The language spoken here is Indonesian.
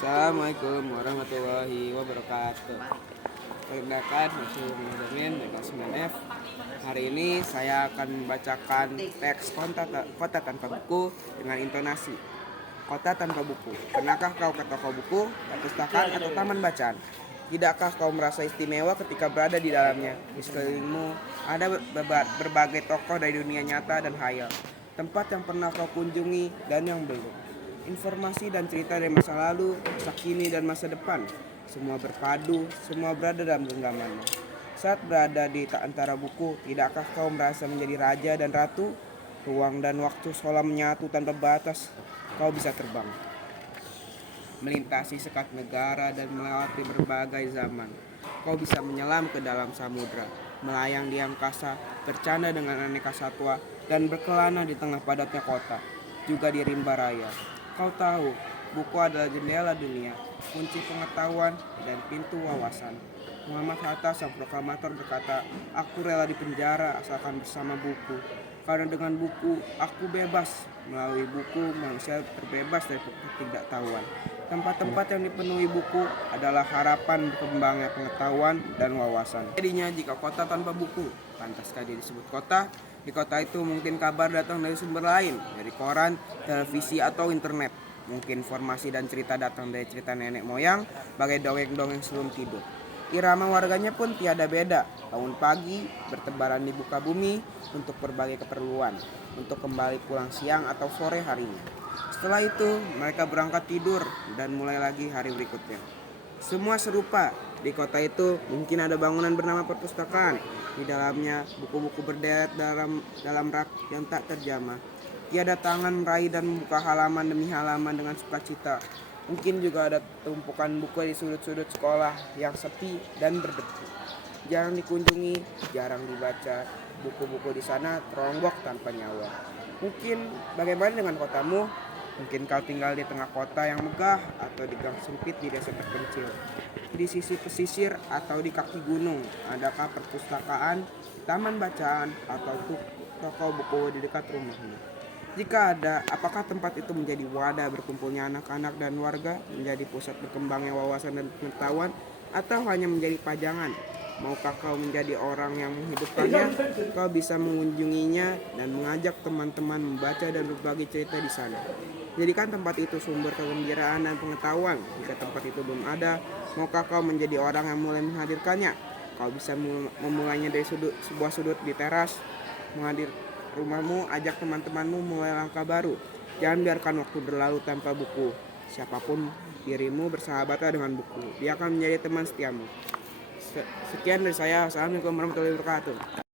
Assalamualaikum warahmatullahi wabarakatuh. Perkenalkan, saya Muhammad dengan 9F. Hari ini saya akan membacakan teks Kota Tanpa Buku dengan intonasi. Kota tanpa buku. Pernahkah kau ke toko buku, perpustakaan, atau taman bacaan? Tidakkah kau merasa istimewa ketika berada di dalamnya? Di sekelilingmu ada berbagai tokoh dari dunia nyata dan hayal. Tempat yang pernah kau kunjungi dan yang belum. Informasi dan cerita dari masa lalu, masa kini, dan masa depan. Semua berpadu, semua berada dalam genggamannya. Saat berada di antara buku, tidakkah kau merasa menjadi raja dan ratu? Ruang dan waktu seolah menyatu tanpa batas. Kau bisa terbang, melintasi sekat negara dan melewati berbagai zaman. Kau bisa menyelam ke dalam samudra, melayang di angkasa, bercanda dengan aneka satwa, dan berkelana di tengah padatnya kota, juga di rimba raya. Kau tahu, buku adalah jendela dunia, kunci pengetahuan, dan pintu wawasan. Muhammad Hatta, sang proklamator, berkata, "Aku rela dipenjara asalkan bersama buku. Karena dengan buku, aku bebas. Melalui buku, manusia terbebas dari ketidaktahuan." Tempat-tempat yang dipenuhi buku adalah harapan berkembangnya pengetahuan dan wawasan. Jadinya jika kota tanpa buku, pantaskah dia disebut kota? Di kota itu mungkin kabar datang dari sumber lain, dari koran, televisi, atau internet. Mungkin informasi dan cerita datang dari cerita nenek moyang, bagai dongeng-dongeng sebelum tidur. Irama warganya pun tiada beda. Bangun pagi, bertebaran di muka bumi untuk berbagai keperluan, untuk kembali pulang siang atau sore harinya. Setelah itu, mereka berangkat tidur dan mulai lagi hari berikutnya. Semua serupa. Di kota itu mungkin ada bangunan bernama perpustakaan. Di dalamnya buku-buku berderet dalam rak yang tak terjamah. Tiada tangan meraih dan membuka halaman demi halaman dengan sukacita. Mungkin juga ada tumpukan buku di sudut-sudut sekolah yang sepi dan berdebu. Jarang dikunjungi, jarang dibaca. Buku-buku di sana teronggok tanpa nyawa. Mungkin bagaimana dengan kotamu? Mungkin kau tinggal di tengah kota yang megah atau di gang sempit di desa terpencil. Di sisi pesisir atau di kaki gunung, adakah perpustakaan, taman bacaan, atau toko buku di dekat rumahmu? Jika ada, apakah tempat itu menjadi wadah berkumpulnya anak-anak dan warga, menjadi pusat berkembangnya wawasan dan pengetahuan, atau hanya menjadi pajangan? Maukah kau menjadi orang yang menghidupkannya? Kau bisa mengunjunginya dan mengajak teman-teman membaca dan berbagi cerita di sana. Jadikan tempat itu sumber kegembiraan dan pengetahuan. Jika tempat itu belum ada, maukah kau menjadi orang yang mulai menghadirkannya? Kau bisa memulainya dari sebuah sudut di teras, menghadir rumahmu, ajak teman-temanmu mulai langkah baru. Jangan biarkan waktu berlalu tanpa buku. Siapapun dirimu, bersahabatlah dengan buku. Dia akan menjadi teman setiamu. Sekian dari saya. Assalamualaikum warahmatullahi wabarakatuh.